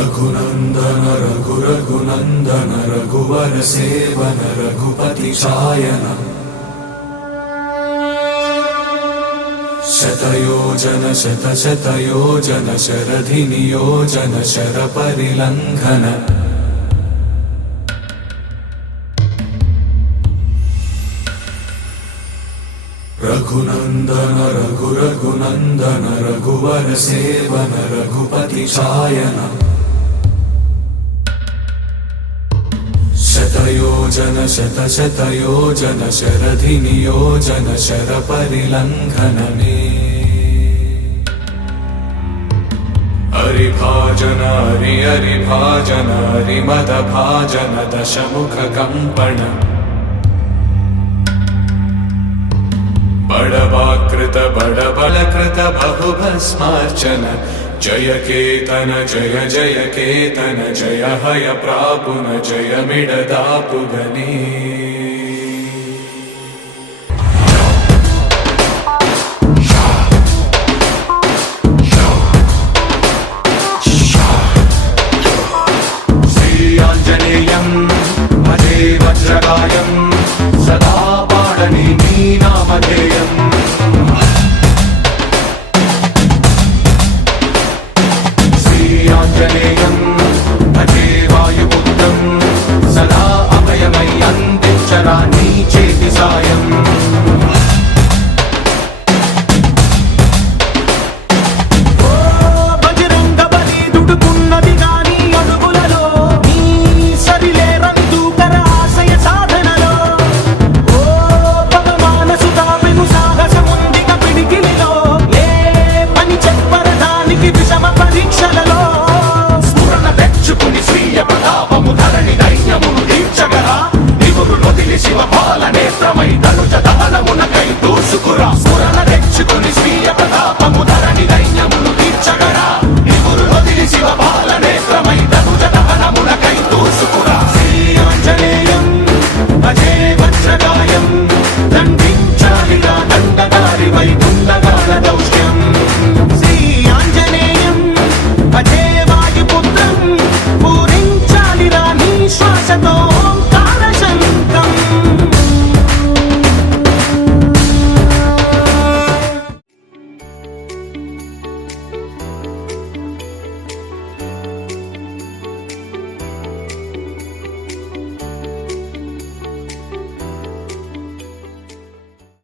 रघुनंदन रघुनंदन रघुवर seven Raghupati Shayan शतयोजन शतयोजन शरधि नियोजन sir परिलंघन Raghunandan Raghunandan रघुवर seven Raghupati Shayan शतयोजन शतयोजन शरधि नियोजन sir परिलंघन हरिभाजन हरिभाजन हरिमद भाजन दशमुख कंपन बड़वाकृत बड़बलकृत बहुभस्मार्चन जय केतन जय केतन जय हय प्रापुन जय मिडदापुगनी।